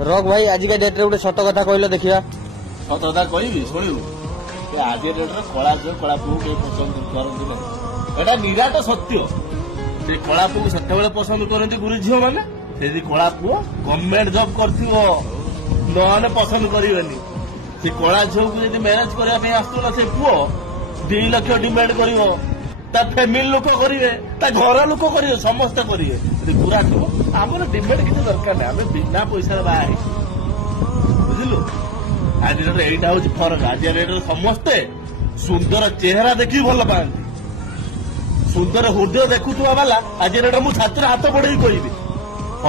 rock भाई आजिका date रे गोटे सत कथा कहल देखिया सत कथा कहबी शुणु आज डेट रे कला झील कला पुओ के पसंद करती ना एटा निराट सत्य से कला पुओ सेते पसंद करती गुरु झील मैंने से कला पुओ गवर्नमेंट जॉब करथिबो नहले पसंद करिवेनी से कला झील को यदि मैरेज करने आसुला से पुओ 2 लाख डिमांड करिवो ता फैमिली लोक करिवे ता घर लोक करिवे समस्त करिवे यदि पूरा थो हमर डिमांड किछ दरकार नै हमें बिना पैसा रे बाहे बुझिलु आज डेट एटा होची फरक आज डेट समस्ते सुंदर चेहरा देखि भल पाती सुंदर हृदय देखुवा वाला आज डेट मु छात्र हाथ बढ़े कहबी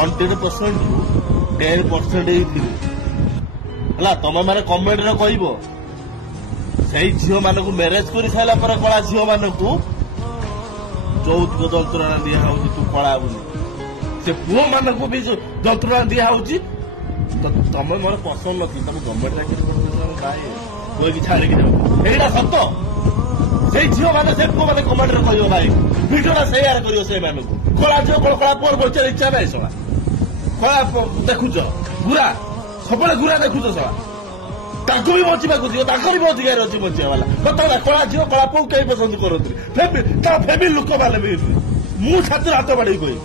100% 10% है तुम मैंने कमेंट रे कहब से झील मान मैरेज कर सारा पर कला झील मान যৌতুକ ଯନ୍ତ୍ରଣା ଦିଆହଉଛି ତୁ କଳା ବୋଲି ସେ ପୁଅ ମାନଙ୍କୁ ବି ଯନ୍ତ୍ରଣା ଦିଆହଉଛି ତମେ ମୋର ପସନ୍ଦ ନଥିଲା ତମେ ଗଭର୍ଣ୍ଣମେଣ୍ଟ ଚାକିରି କରୁଛ କହିକି ଛାଡ଼ିକି ଯାଉ ଏଇଟା ସତ ସେଇ ଝିଅ ମାନେ ସେ ପୁଅ ମାନେ କମେଣ୍ଟରେ କହିବ ଭାଇ ଭିଡିଓଟା ସେୟାର କରିବ ସେଇମାନଙ୍କୁ କଳା ଝିଅ କଳା ପୁଅର ବଞ୍ଚିବାର ଇଚ୍ଛା ନାହିଁ ଶଳା କଳା ଦେଖୁଛ ଗୁରା ସବୁବେଳେ ଗୁରା ଦେଖୁଛ ଶଳା ତାଙ୍କୁ ବି ବଞ୍ଚିବାକୁ ଦିଅ ତାଙ୍କର ବି ଅଧିକାର ଅଛି ବଞ୍ଚିବା ବାଲା କଥା କଳା ଝିଅ କଳା ପୁଅ କେହି ପସନ୍ଦ କରନ୍ତି ତା ଫ୍ୟାମିଲି ଲୋକମାନେ ବି ମୁଁ ଛାତ୍ର ହାତ ବାଡେଇ କହିବି